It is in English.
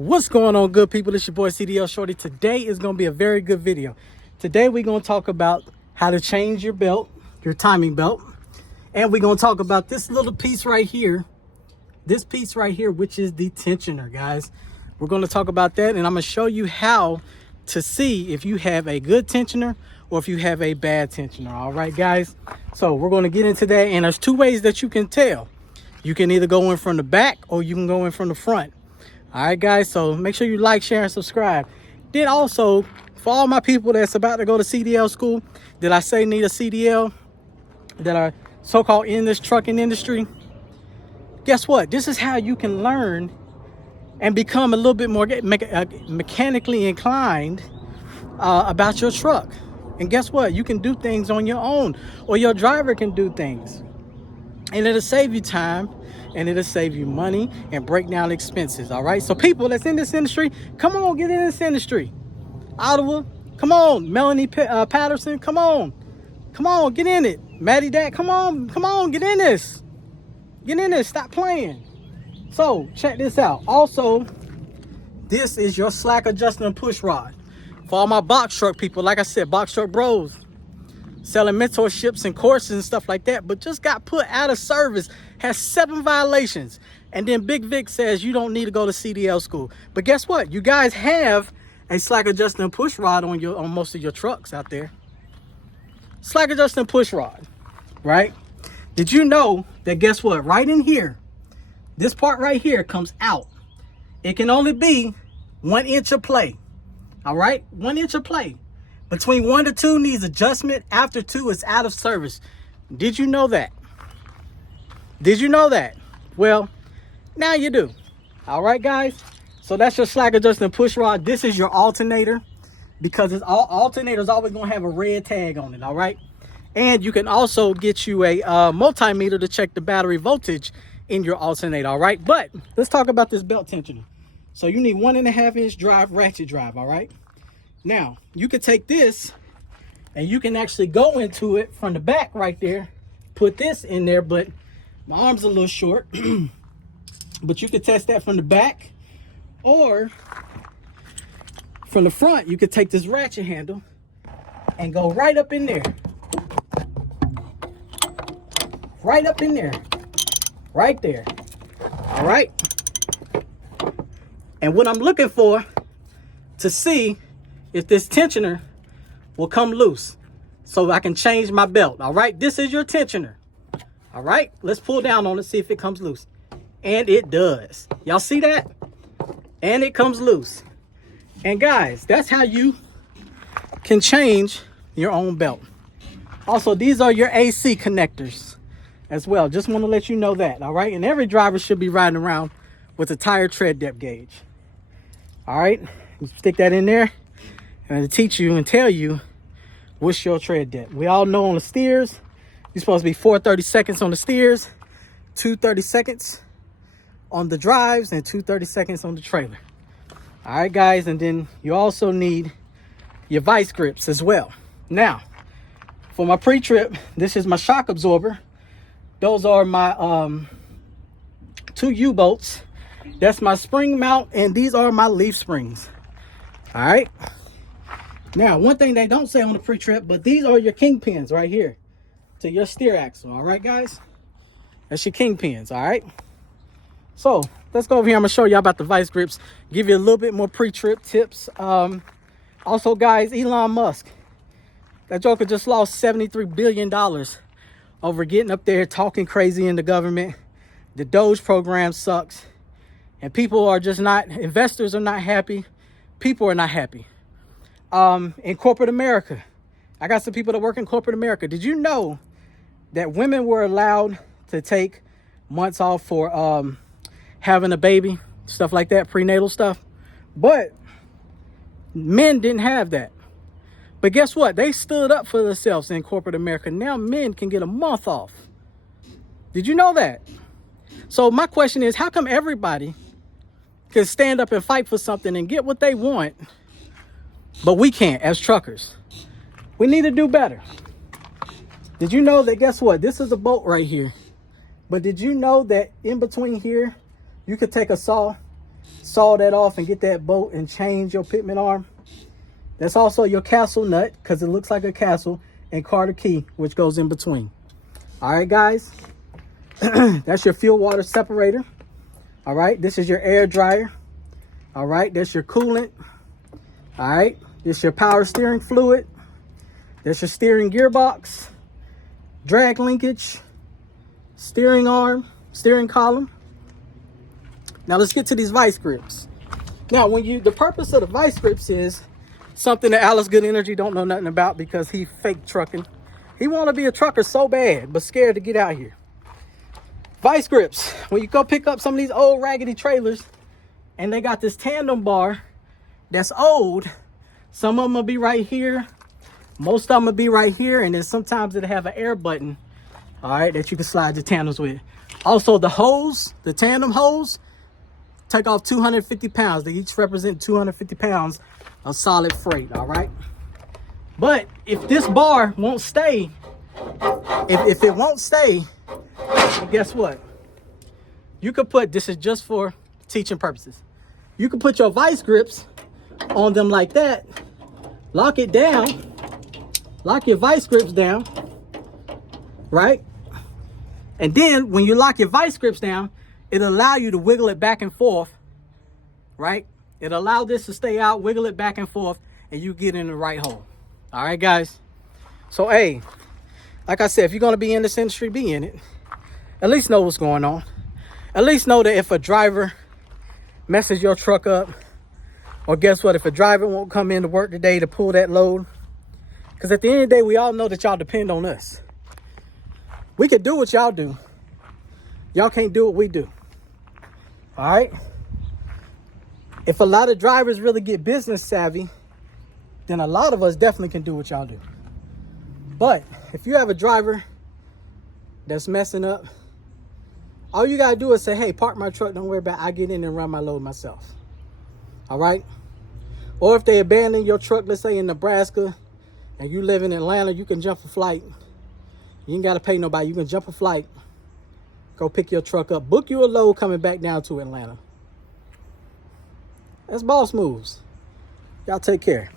What's going on, good people? It's your boy CDL Shorty. Today is going to be a very good video. Today we're going to talk about how to change your belt, your timing belt. And we're going to talk about this little piece right here. This piece right here, which is the tensioner, guys. We're going to talk about that, and I'm going to show you how to see if you have a good tensioner or if you have a bad tensioner. All right, guys. So we're going to get into that, and there's two ways that you can tell. You can either go in from the back or you can go in from the front. All right, guys, so make sure you like, share, and subscribe. Then also, for all my people that's about to go to CDL school, that I say need a CDL, that are so-called in this trucking industry, guess what? This is how you can learn and become a little bit more mechanically inclined about your truck. And guess what? You can do things on your own, or your driver can do things. And it'll save you time, and it'll save you money and break down expenses. All right, so people that's in this industry, come on, get in this industry. Ottawa, come on. Melanie Patterson, come on, get in it. Maddie Dak, come on, get in this, stop playing. So check this out. Also, this is your slack adjusting push rod for all my box truck people. Like I said, box truck bros selling mentorships and courses and stuff like that, but just got put out of service, has 7 violations, and then Big Vic says you don't need to go to CDL school. But guess what? You guys have a slack adjusting push rod on most of your trucks out there. Slack adjusting push rod, right? Did you know that, guess what? Right in here, this part right here comes out. It can only be 1 inch of play. All right, 1 inch of play. Between 1 to 2 needs adjustment. After 2 is out of service. Did you know that? Did you know that? Well, now you do. All right, guys. So that's your slack adjusting push rod. This is your alternator, because alternator is always going to have a red tag on it. All right. And you can also get you a multimeter to check the battery voltage in your alternator. All right. But let's talk about this belt tensioner. So you need 1.5 inch drive, ratchet drive. All right. Now, you can take this and you can actually go into it from the back right there. Put this in there, but my arm's a little short. But you could test that from the back, or from the front. You could take this ratchet handle and go right up in there. Right up in there. Right there. All right. And what I'm looking for to see if this tensioner will come loose so I can change my belt. All right, this is your tensioner. All right, let's pull down on it, see if it comes loose. And it does. Y'all see that? And it comes loose. And guys, that's how you can change your own belt. Also, these are your AC connectors as well. Just want to let you know that. All right, and every driver should be riding around with a tire tread depth gauge. All right, you stick that in there, and to teach you and tell you what's your tread depth. We all know on the steers, you're supposed to be 4/32 on the steers, 2/32 on the drives, and 2/32 on the trailer. All right, guys, and then you also need your vice grips as well. Now, for my pre-trip, this is my shock absorber. Those are my 2 U-bolts. That's my spring mount, and these are my leaf springs. All right. Now, one thing they don't say on the pre-trip, but these are your kingpins right here to your steer axle. All right, guys, that's your kingpins. All right. So let's go over here. I'm gonna show you about the vice grips, give you a little bit more pre-trip tips. Also, guys, Elon Musk, that joker just lost $73 billion over getting up there talking crazy in the government. The Doge program sucks, and people are just not, investors are not happy. People are not happy. In corporate America, I got some people that work in corporate America. Did you know that women were allowed to take months off for having a baby, stuff like that, prenatal stuff? But men didn't have that. But guess what? They stood up for themselves in corporate America. Now men can get a month off. Did you know that? So my question is, how come everybody can stand up and fight for something and get what they want, but we can't as truckers? We need to do better. Did you know that, guess what? This is a bolt right here. But did you know that in between here, you could take a saw saw that off and get that bolt and change your pitman arm. That's also your castle nut, because it looks like a castle, and Carter key, which goes in between. All right, guys. That's your fuel water separator. All right, this is your air dryer. All right, that's your coolant. All right, this is your power steering fluid. That's your steering gearbox, drag linkage, steering arm, steering column. Now let's get to these vice grips. Now, the purpose of the vice grips is something that Alice Good Energy don't know nothing about, because he fake trucking. He want to be a trucker so bad, but scared to get out here. Vice grips. When you go pick up some of these old raggedy trailers, and they got this tandem bar that's old, some of them will be right here. Most of them will be right here, and then sometimes it'll have an air button, all right, that you can slide your tandems with. Also, the hose, the tandem hose, take off 250 pounds. They each represent 250 pounds of solid freight, all right? But if this bar won't stay, if it won't stay, well, guess what? You could put, this is just for teaching purposes, you can put your vice grips on them like that, lock it down, lock your vice grips down, right? And then when you lock your vice grips down, it'll allow you to wiggle it back and forth, right? It'll allow this to stay out, wiggle it back and forth, and you get in the right hole. All right, guys? So, hey, like I said, if you're going to be in this industry, be in it. At least know what's going on. At least know that if a driver messes your truck up, or guess what, if a driver won't come in to work today to pull that load, because at the end of the day, we all know that y'all depend on us. We can do what y'all do. Y'all can't do what we do. All right? If a lot of drivers really get business savvy, then a lot of us definitely can do what y'all do. But if you have a driver that's messing up, all you gotta do is say, hey, park my truck, don't worry about it. I get in and run my load myself. All right? Or if they abandon your truck, let's say in Nebraska, and you live in Atlanta, you can jump a flight. You ain't gotta pay nobody. You can jump a flight, go pick your truck up, book you a load coming back down to Atlanta. That's boss moves. Y'all take care.